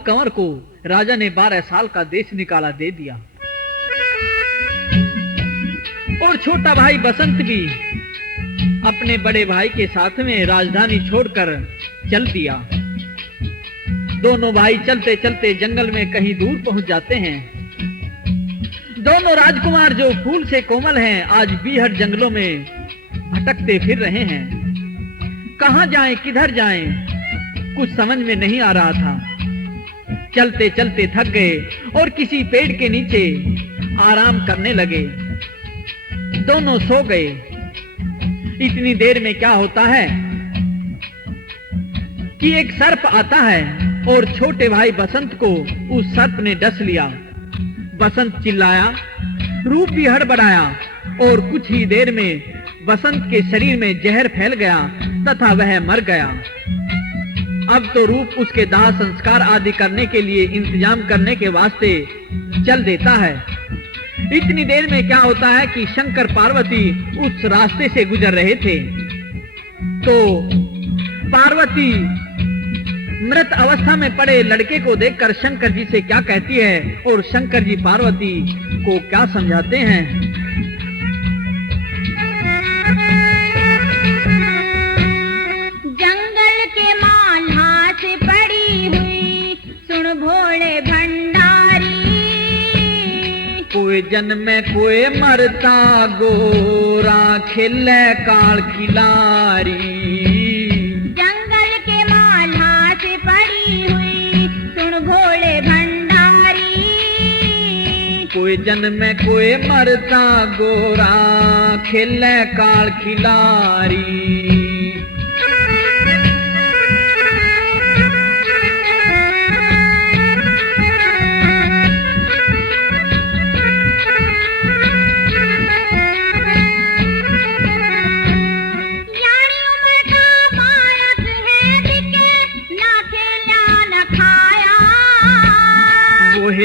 रूप कंवर को राजा ने 12 साल का देश निकाला दे दिया और छोटा भाई बसंत भी अपने बड़े भाई के साथ में राजधानी छोड़कर चल दिया। दोनों भाई चलते चलते जंगल में कहीं दूर पहुंच जाते हैं। दोनों राजकुमार जो फूल से कोमल हैं आज बीहड़ जंगलों में भटकते फिर रहे हैं। कहां जाएं किधर जाएं कुछ समझ में नहीं आ रहा था। चलते चलते थक गए और किसी पेड़ के नीचे आराम करने लगे। दोनों सो गए। इतनी देर में क्या होता है कि एक सर्प आता है और छोटे भाई बसंत को उस सर्प ने डस लिया। बसंत चिल्लाया, रूप भी हड़बड़ाया और कुछ ही देर में बसंत के शरीर में जहर फैल गया तथा वह मर गया। अब तो रूप उसके दाह संस्कार आदि करने के लिए इंतजाम करने के वास्ते चल देता है। इतनी देर में क्या होता है कि शंकर पार्वती उस रास्ते से गुजर रहे थे तो पार्वती मृत अवस्था में पड़े लड़के को देखकर शंकर जी से क्या कहती है और शंकर जी पार्वती को क्या समझाते हैं। जंगल के माल्हा से पड़ी हुई सुन भोले भंडारी, कोई जन्मे कोई मरता गोरा खिले काल खिलारी। जंगल के माल्हा से पड़ी हुई सुन भोले भंडारी, कोई जन्मे कोई मरता गोरा खिले काल खिलारी।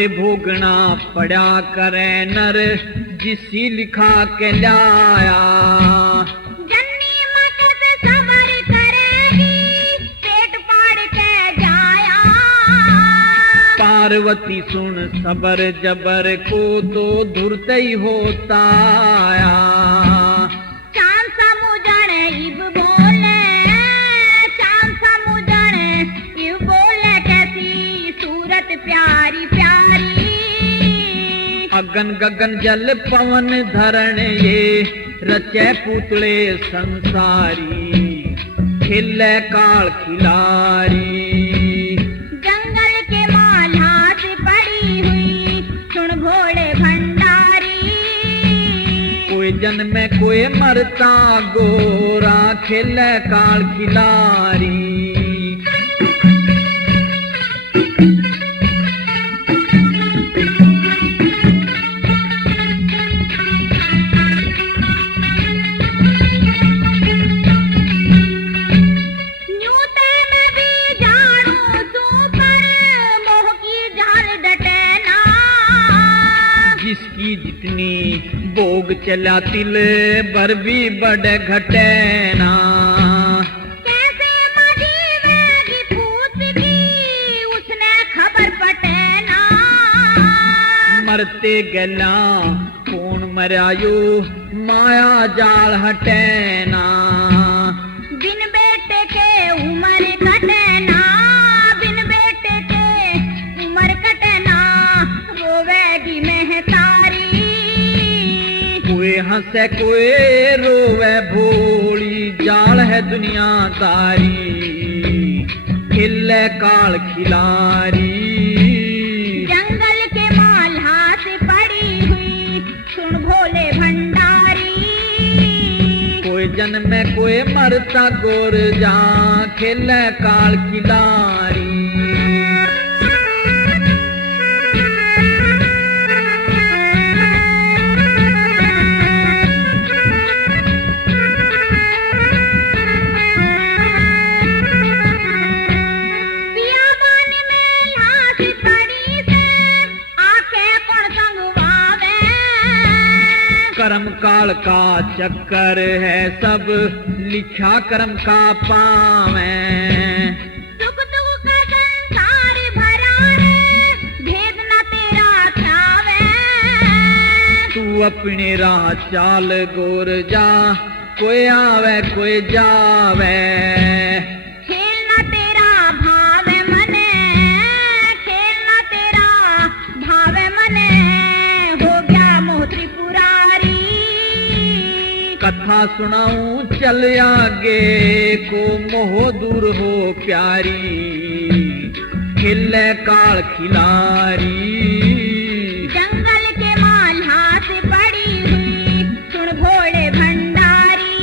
भोगना पड़ा करे नर जिसी लिखा के लाया। जन्नी मकत सबर करेगी पेट फाड़ के जाया। पार्वती सुन सबर जबर को तो धुरते ही होता आया। चांद समुझण इब बोले, चांद समुझण इब बोले कैसी सूरत प्यारी प्यारी। अगन गगन जल पवन धरण ये रचे पुतले संसारी, खिले काल खिलारी। जंगल के माल्हा से पड़ी हुई सुन भोले भंडारी, कोई जन्मे कोई मरता गोरा खिले काल खिलारी। भोग चला तिल भर भी बड़े घटे ना। कैसे मजीवेगी पूत की उसने खबर पटे ना। मरते गला कौन मरायो माया जाल हटे ना। बिन बेटे के उम्र कटे ना, बिन बेटे के उम्र कटे ना। रोवेगी महतारी, कोई हंसे कोई रोवे भोली जाल है दुनिया तारी। खिले काल खिलारी। जंगल के माल्हा से पड़ी हुई सुन भोले भंडारी, कोई जन्मे कोई मरता गोर जा खिले काल खिलारी। कर्म काल का चक्कर है सब लिखा कर्म का पावे। दुख दुख का संसार भरा अपने राह चाल गोर जा, कोई आवे कोई जावे। खेलना तेरा भावे मने, खेलना तेरा भावे मने, हो गया मोह त्रिपुरारी। कथा सुनाऊं चल आगे, को मोह दूर हो प्यारी, खिले काल खिलारी। जंगल के माल्हा से पड़ी हुई, सुन भोले भंडारी।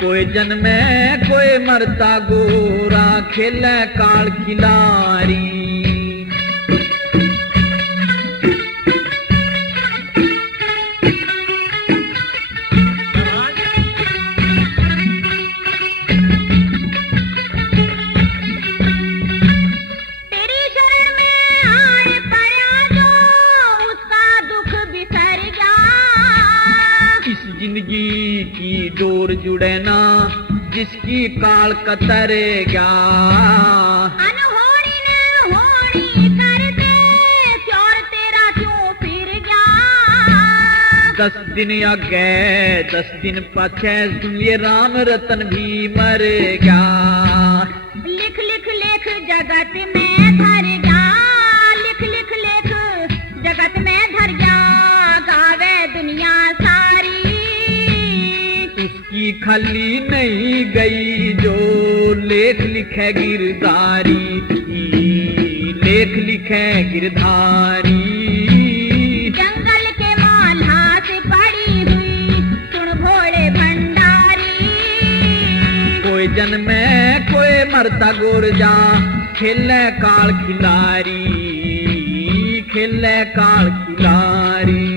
कोई जन्मे कोई मरता गोरा, खेले काल खिलारी। तेरी शरण में आए पड़ा जो, उसका दुख बिसर जा। इस जिंदगी की डोर जुड़े ना, जिसकी काल कतरेगा। अनहोनी ने होनी कर दे, चोर तेरा क्यों फिर गया। 10 दिन आगे 10 दिन पाछे, सुन लिए राम रतन भी मर गया। लिख लिख लिख जगत में धर जा, लिख लिख लिख जगत में धर जा, गावे दुनिया सारी। उसकी खाली नहीं गई जो लेख लिखे गिरधारी, लेख लिखे गिरधारी। जंगल के माल्हा से पड़ी हुई, सुन भोले भंडारी। कोई जन्मे कोई मरता गोर जा, खेले काल खिलारी, खेले काल खिलारी।